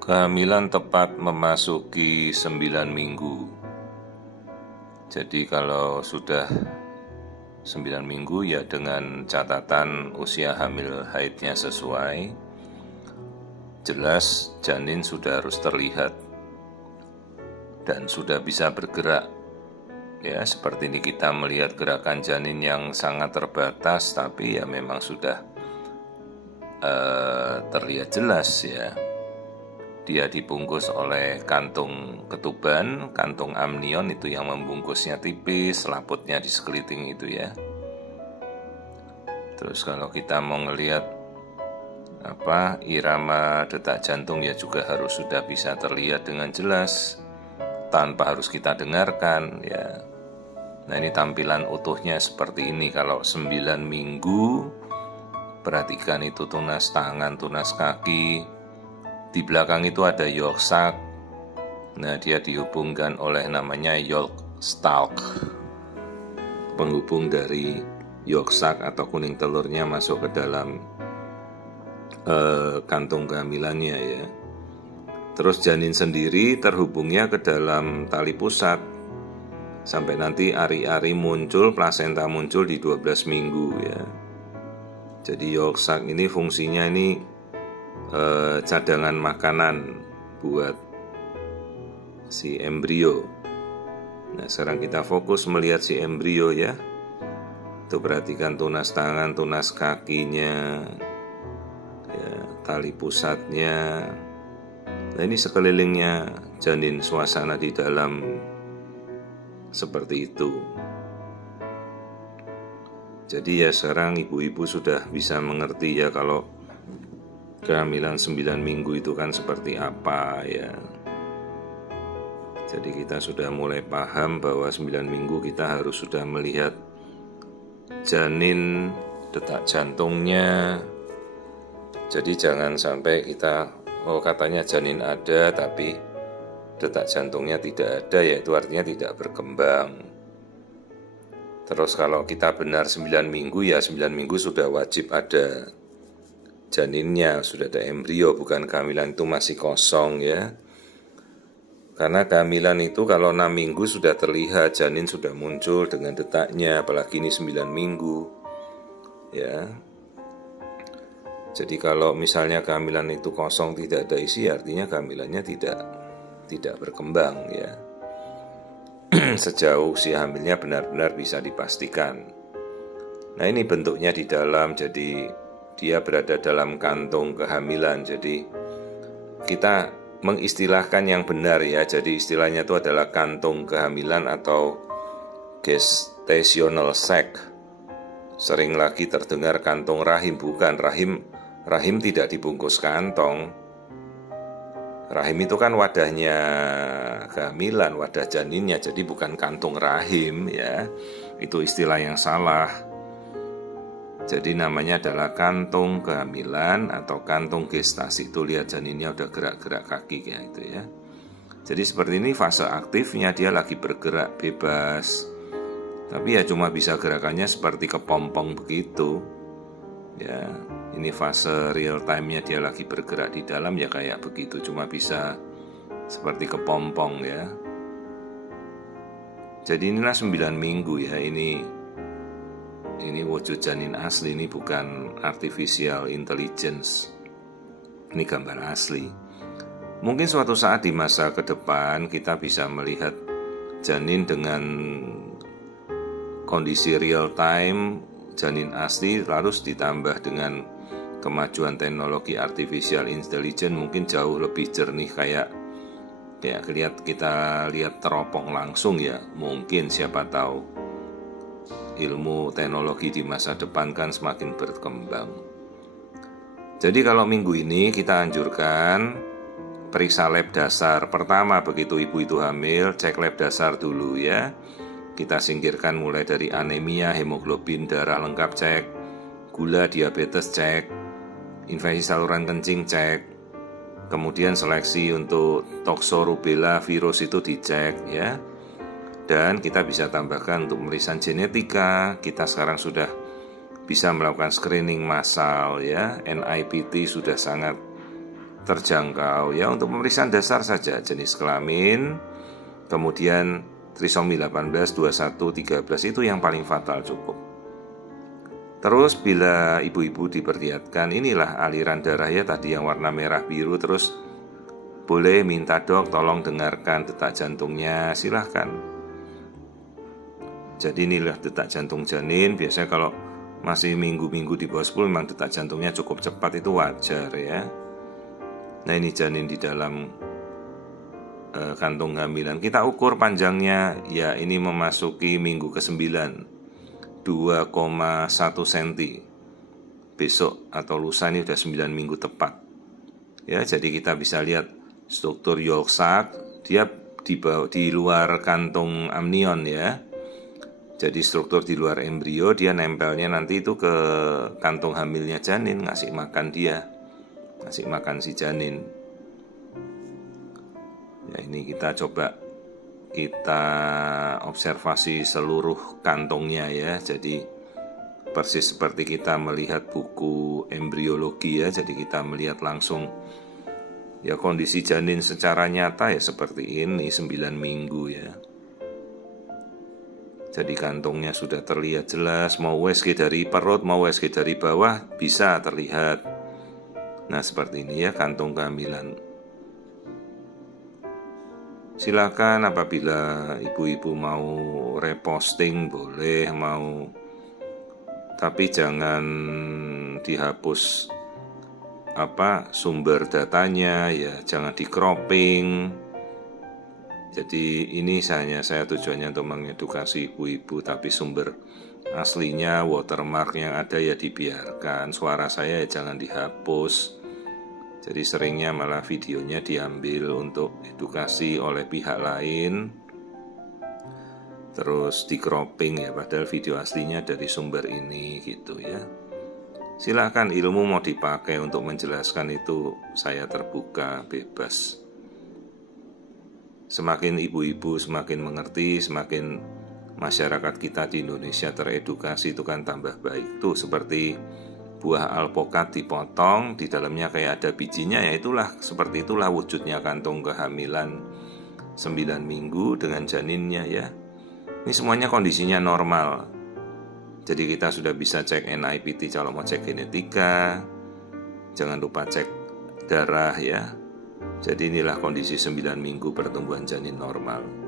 Kehamilan tepat memasuki 9 minggu. Jadi kalau sudah 9 minggu ya dengan catatan usia hamil haidnya sesuai, jelas janin sudah harus terlihat dan sudah bisa bergerak. Ya, seperti ini kita melihat gerakan janin yang sangat terbatas, tapi ya memang sudah terlihat jelas ya. Dia dibungkus oleh kantung ketuban, kantung amnion itu yang membungkusnya tipis, selaputnya di sekeliling itu ya. Terus kalau kita mau ngelihat irama detak jantung ya juga harus sudah bisa terlihat dengan jelas tanpa harus kita dengarkan ya. Nah, ini tampilan utuhnya seperti ini. Kalau 9 minggu, perhatikan itu tunas tangan, tunas kaki. Di belakang itu ada yolk sac. Nah, dia dihubungkan oleh namanya yolk stalk. Penghubung dari yolk sac atau kuning telurnya masuk ke dalam kantung kehamilannya ya. Terus janin sendiri terhubungnya ke dalam tali pusat sampai nanti ari-ari muncul, plasenta muncul di 12 minggu ya. Jadi yolk sac ini fungsinya ini cadangan makanan buat si embrio. Nah, sekarang kita fokus melihat si embrio ya. Tuh perhatikan tunas tangan, tunas kakinya, ya, tali pusatnya. Nah, ini sekelilingnya janin, suasana di dalam seperti itu. Jadi ya sekarang ibu-ibu sudah bisa mengerti ya kalau kehamilan 9 minggu itu kan seperti apa ya. Jadi kita sudah mulai paham bahwa 9 minggu kita harus sudah melihat janin, detak jantungnya. Jadi jangan sampai kita katanya janin ada tapi detak jantungnya tidak ada, yaitu artinya tidak berkembang. Terus kalau kita benar 9 minggu ya 9 minggu sudah wajib ada janinnya, sudah ada embrio, bukan kehamilan itu masih kosong ya. Karena kehamilan itu kalau 6 minggu sudah terlihat janin sudah muncul dengan detaknya, apalagi ini 9 minggu ya. Jadi kalau misalnya kehamilan itu kosong tidak ada isi, artinya kehamilannya tidak berkembang ya. Sejauh usia hamilnya benar-benar bisa dipastikan. Nah, ini bentuknya di dalam, jadi dia berada dalam kantung kehamilan. Jadi kita mengistilahkan yang benar ya. Jadi istilahnya itu adalah kantung kehamilan atau gestational sac. Sering lagi terdengar kantung rahim, bukan. Rahim tidak dibungkus kantong. Rahim itu kan wadahnya kehamilan, wadah janinnya, jadi bukan kantung rahim ya. Itu istilah yang salah. Jadi namanya adalah kantung kehamilan atau kantung gestasi. Itu lihat janinnya udah gerak-gerak kaki kayak itu ya. Jadi seperti ini fase aktifnya, dia lagi bergerak bebas. Tapi ya cuma bisa gerakannya seperti kepompong begitu. Ya, ini fase real time-nya dia lagi bergerak di dalam ya kayak begitu, cuma bisa seperti kepompong ya. Jadi inilah 9 minggu ya, ini wujud janin asli, ini bukan artificial intelligence. Ini gambar asli. Mungkin suatu saat di masa ke depan kita bisa melihat janin dengan kondisi real time, janin asli, lalu ditambah dengan kemajuan teknologi artificial intelligence mungkin jauh lebih jernih kayak kita lihat teropong langsung ya. Mungkin siapa tahu. Ilmu teknologi di masa depan kan semakin berkembang. Jadi kalau minggu ini kita anjurkan periksa lab dasar. Pertama begitu ibu itu hamil, cek lab dasar dulu ya. Kita singkirkan mulai dari anemia, hemoglobin darah lengkap cek, gula, diabetes cek, infeksi saluran kencing cek, kemudian seleksi untuk toxorubella virus itu dicek ya. Dan kita bisa tambahkan untuk pemeriksaan genetika. Kita sekarang sudah bisa melakukan screening massal ya. NIPT sudah sangat terjangkau ya, untuk pemeriksaan dasar saja, jenis kelamin, kemudian trisomi 18, 21, 13 itu yang paling fatal cukup. Terus bila ibu-ibu diperlihatkan inilah aliran darah ya tadi yang warna merah biru, terus boleh minta dok tolong dengarkan detak jantungnya, silahkan. Jadi inilah detak jantung janin. Biasanya kalau masih minggu-minggu di bawah 10 memang detak jantungnya cukup cepat, itu wajar ya. Nah ini janin di dalam kantung kehamilan. Kita ukur panjangnya ya, ini memasuki minggu ke-9, 2,1 cm. Besok atau lusa ini sudah 9 minggu tepat. Ya, jadi kita bisa lihat struktur yolk sac, dia di luar kantung amnion ya. Jadi struktur di luar embrio, dia nempelnya nanti itu ke kantung hamilnya janin, ngasih makan dia, ngasih makan si janin. Ya ini kita coba kita observasi seluruh kantongnya ya. Jadi persis seperti kita melihat buku embriologi ya. Jadi kita melihat langsung ya kondisi janin secara nyata ya seperti ini, 9 minggu ya. Jadi kantongnya sudah terlihat jelas, mau USG dari perut, mau USG dari bawah bisa terlihat. Nah seperti ini ya kantung kehamilan. Silakan apabila ibu-ibu mau reposting boleh, mau, tapi jangan dihapus sumber datanya ya, jangan di cropping. Jadi ini saya tujuannya untuk mengedukasi ibu-ibu, tapi sumber aslinya, watermark yang ada ya dibiarkan, suara saya ya jangan dihapus. Jadi seringnya malah videonya diambil untuk edukasi oleh pihak lain, terus di cropping ya, padahal video aslinya dari sumber ini gitu ya. Silakan, ilmu mau dipakai untuk menjelaskan itu saya terbuka, bebas. Semakin ibu-ibu semakin mengerti, semakin masyarakat kita di Indonesia teredukasi, itu kan tambah baik. Tuh seperti buah alpukat dipotong, di dalamnya kayak ada bijinya ya, seperti itulah wujudnya kantung kehamilan 9 minggu dengan janinnya ya. Ini semuanya kondisinya normal. Jadi kita sudah bisa cek NIPT kalau mau cek genetika. Jangan lupa cek darah ya. Jadi inilah kondisi 9 minggu pertumbuhan janin normal.